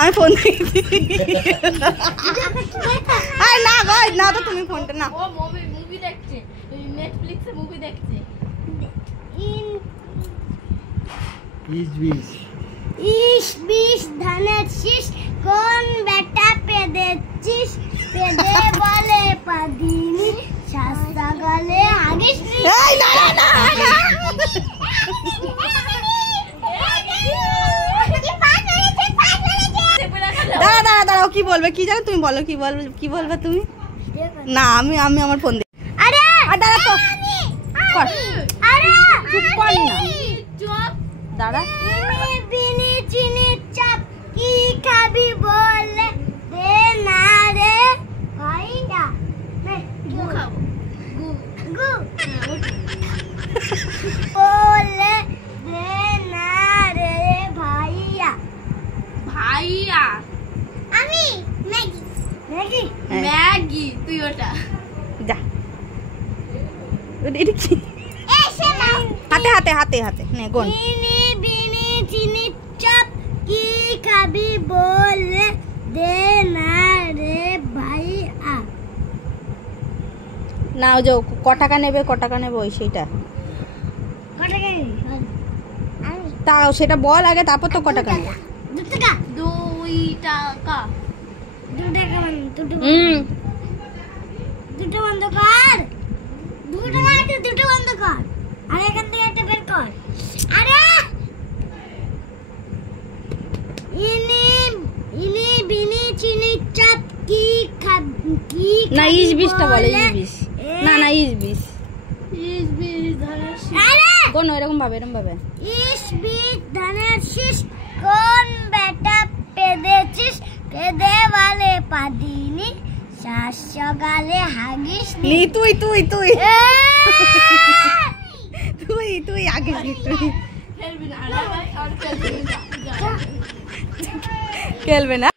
আমি ফোন দেখছি। না গো না তো তুমি ফোনটা না। ও মুভি দেখছে, নেটফ্লিক্সে মুভি দেখছে। ইস বিশ ধানের শীষ কোন বেটা পেদেছিস পেদে বলে পাদিনি শাস্তা গলে আগিস। এই না না না দাঁড়া দাঁড়া দাঁড়াও, কি বলবে কি জানো তুমি, বলো কি বলবে তুমি। না আমি আমার ফোন দিই। আরে দাঁড়া তো কর, আরে চুপ কর না, চুপ দাঁড়া। বিনি চিনি চাপ কি খাবি বলে দে না রে ভাইয়া গু খাবো, গু গু বলে দে না রে ভাইয়া। ভাইয়া আমি ম্যাগি ম্যাগি ম্যাগি, তুই ওটা যা। এটা কি? এসে নাও হাতে হাতে হাতে হাতে নে গোন। বিনি বিনি চিনি চাপ কি খাবি বলে দে না রে ভাইয়া। না ওই যে ক টাকা নেবে ওই সেইটা কত টাকা আমি তাও সেটা বল আগে, তারপর তো ক টাকা নেবে। 2 টাকা 2 টাকা 2 টাকা মানে দুটো বন্ধ কর 2 টাকা আছে, দুটো বন্ধ কর। আরে এখান থেকে একটা বের কর। আরে ইনি বিনি চিনি চাপ কি কি না ইস বিশটা বলে, ইস বিশ না না ইস বিশ। ইস বিশ ধানের শীষ। আরে কোন এরকম ভাবে ইস বিশ ধানের শীষ কোন বেটা পেদেছিস পেদে বলে পাদিনি শাস্য গালে হাগিস নি তুই এই! তুই আগে তুই খেলবি না, আরে ভাই আর খেলবি না। খেলবে না।